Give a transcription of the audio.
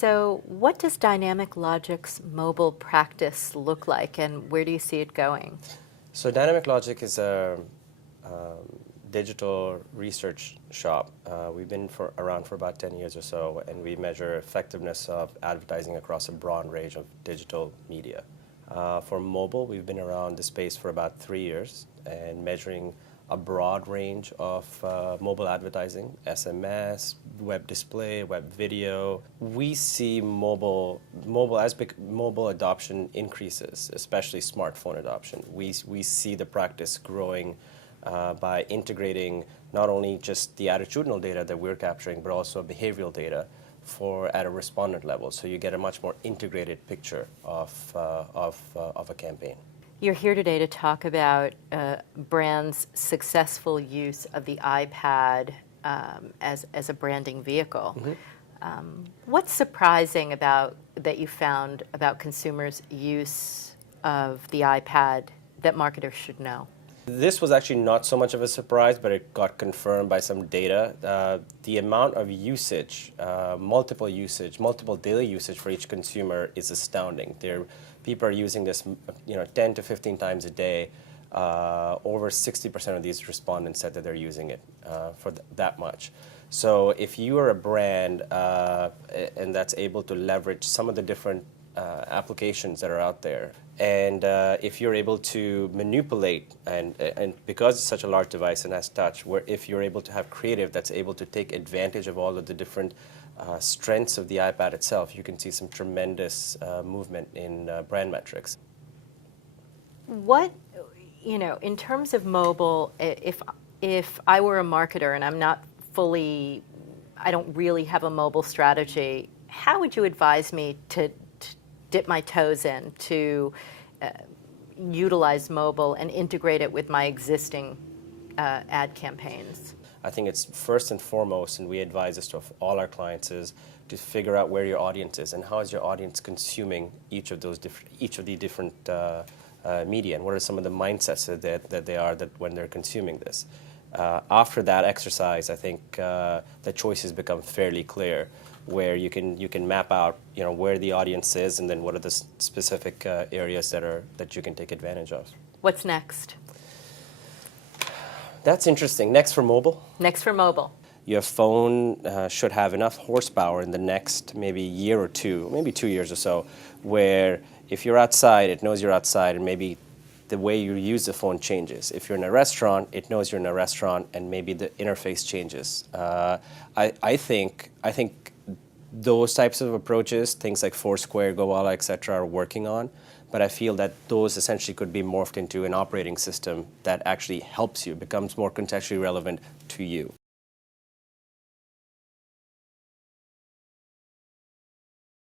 So what does Dynamic Logic's mobile practice look like, and where do you see it going? So Dynamic Logic is a digital research shop. We've been around for about 10 years or so, and we measure effectiveness of advertising across a broad range of digital media. For mobile, we've been around the space for about 3 years and measuring a broad range of mobile advertising, SMS, web display, web video. We see mobile adoption increases, especially smartphone adoption. We see the practice growing by integrating not only just the attitudinal data that we're capturing, but also behavioral data at a respondent level. So you get a much more integrated picture of a campaign. You're here today to talk about brands' successful use of the iPad as a branding vehicle. Mm-hmm. What's surprising that you found about consumers' use of the iPad that marketers should know? This was actually not so much of a surprise, but it got confirmed by some data. The amount of usage, multiple daily usage for each consumer is astounding. People are using this 10 to 15 times a day. Over 60% of these respondents said that they're using it for that much. So if you are a brand and that's able to leverage some of the different applications that are out there, and if you're able to manipulate, and because it's such a large device and has touch, where if you're able to have creative that's able to take advantage of all of the different strengths of the iPad itself, you can see some tremendous movement in brand metrics. What, in terms of mobile, if I were a marketer and I don't really have a mobile strategy, how would you advise me to dip my toes in to utilize mobile and integrate it with my existing ad campaigns? I think it's first and foremost, and we advise this to all our clients, is to figure out where your audience is and how is your audience consuming each of the different media, and what are some of the mindsets that they are when they're consuming this. After that exercise, I think the choices become fairly clear, where you can map out where the audience is, and then what are the specific areas that you can take advantage of. What's next? That's interesting. Next for mobile? Next for mobile. Your phone should have enough horsepower in the next maybe year or two, maybe 2 years or so, where if you're outside, it knows you're outside, and maybe the way you use the phone changes. If you're in a restaurant, it knows you're in a restaurant, and maybe the interface changes. I think those types of approaches, things like Foursquare, Gowalla, etc., are working on. But I feel that those essentially could be morphed into an operating system that actually helps you, becomes more contextually relevant to you.